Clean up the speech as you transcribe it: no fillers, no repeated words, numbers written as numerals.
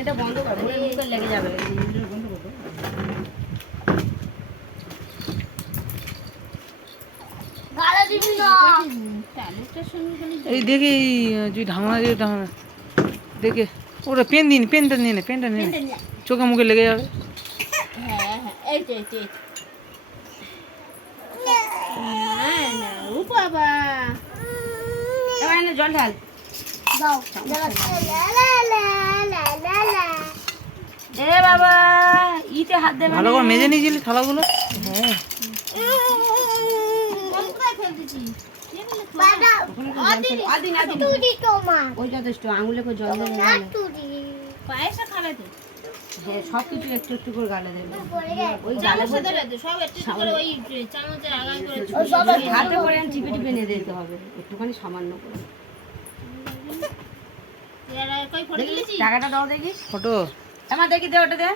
এটা বন্ধ করো, মুখে লেগে যাবে। বন্ধ করো। এই দেখে যে ঢাকনা দিয়ে ঢাকনা দেখে ওটা পেনটা নিয়ে নে পেনটা নিয়ে নে চোখে মুখে লেগে যাবে। হ্যাঁ হ্যাঁ এই তো এই তো ও বাবা এবার এনে জল ঢাল দাও এ বাবা ইতে হাত দেবে ভালো করে মেজে নিয়েছিলি থালাগুলো। হ্যাঁ ওই যথেষ্ট আঙুলে করে জল দেবে পায়েসা খাবে তো হ্যাঁ সব কিছু একটু একটু করে গালে দেবে ওই গালে সব একটু করে ওই চামচের আগায় করে হাতে করে চিপে টিপে নিয়ে দিতে হবে একটুখানি সামান্য করে টাকাটা দাও দেখি ফটো আমার দেখি দে ওটা দে